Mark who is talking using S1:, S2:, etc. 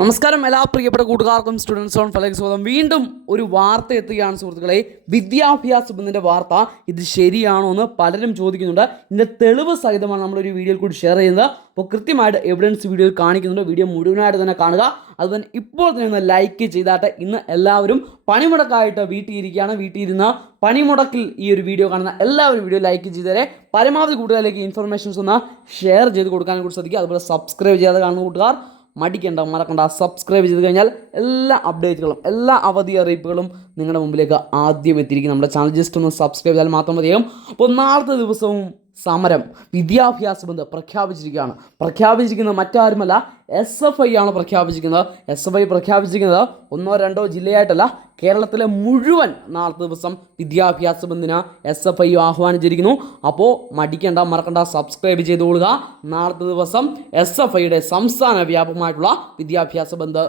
S1: നമസ്കാരം എല്ലാ പ്രിയപ്പെട്ട കൂട്ടുകാർക്കും സ്റ്റുഡൻസ് ഓൺ ഫലക് സ്വാഗതം വീണ്ടും ഒരു വാർത്ത എത്തുകയാണ് സുഹൃത്തുക്കളെ. വിദ്യാഭ്യാസ ബന്ധിന്റെ വാർത്ത ഇത് ശരിയാണോ എന്ന് പലരും ചോദിക്കുന്നുണ്ട്. ഇതിന്റെ തെളിവ് സഹിതമാണ് നമ്മളൊരു വീഡിയോയിൽ കൂടി ഷെയർ ചെയ്യുന്നത്. അപ്പോൾ കൃത്യമായിട്ട് എവിഡൻസ് വീഡിയോയിൽ കാണിക്കുന്നുണ്ട്. വീഡിയോ മുഴുവനായിട്ട് തന്നെ കാണുക. അതുപോലെ ഇപ്പോൾ തന്നെ ഒന്ന് ലൈക്ക് ചെയ്താട്ട്. ഇന്ന് എല്ലാവരും പണിമുടക്കായിട്ട് വീട്ടിൽ ഇരിക്കുകയാണ് വീട്ടിൽ ഇരുന്ന പണിമുടക്കിൽ ഈ ഒരു വീഡിയോ കാണുന്ന എല്ലാവരും വീഡിയോ ലൈക്ക് ചെയ്തേരെ പരമാവധി കൂട്ടുകാരിലേക്ക് ഇൻഫർമേഷൻസ് ഒന്ന് ഷെയർ ചെയ്ത് കൊടുക്കാനും കൂടി ശ്രദ്ധിക്കുക. അതുപോലെ സബ്സ്ക്രൈബ് ചെയ്യാതെ കാണുന്ന കൂട്ടുകാർ മടിക്കണ്ട മറക്കണ്ട. സബ്സ്ക്രൈബ് ചെയ്ത് കഴിഞ്ഞാൽ എല്ലാ അപ്ഡേറ്റുകളും എല്ലാ അവധി അറിയിപ്പുകളും നിങ്ങളുടെ മുമ്പിലേക്ക് ആദ്യം എത്തിയിരിക്കും. നമ്മുടെ ചാനൽ ജസ്റ്റ് ഒന്ന് സബ്സ്ക്രൈബ് ചെയ്താൽ മാത്രം മതിയാകും. അപ്പോൾ നാളത്തെ ദിവസവും സമരം വിദ്യാഭ്യാസ ബന്ധം പ്രഖ്യാപിച്ചിരിക്കുകയാണ്. പ്രഖ്യാപിച്ചിരിക്കുന്നത് മറ്റാരുമല്ല എസ് എഫ് ഐ ആണ് പ്രഖ്യാപിച്ചിരിക്കുന്നത്. എസ് എഫ് ഐ പ്രഖ്യാപിച്ചിരിക്കുന്നത് ഒന്നോ രണ്ടോ ജില്ലയായിട്ടല്ല കേരളത്തിലെ മുഴുവൻ നാളത്തെ ദിവസം വിദ്യാഭ്യാസ ബന്ധിന് എസ് എഫ് ഐ ആഹ്വാനിച്ചിരിക്കുന്നു. അപ്പോൾ മടിക്കേണ്ട മറക്കണ്ട സബ്സ്ക്രൈബ് ചെയ്തുകൊള്ളുക നാളത്തെ ദിവസം എസ് എഫ് ഐയുടെ സംസ്ഥാന വ്യാപകമായിട്ടുള്ള വിദ്യാഭ്യാസ ബന്ധ്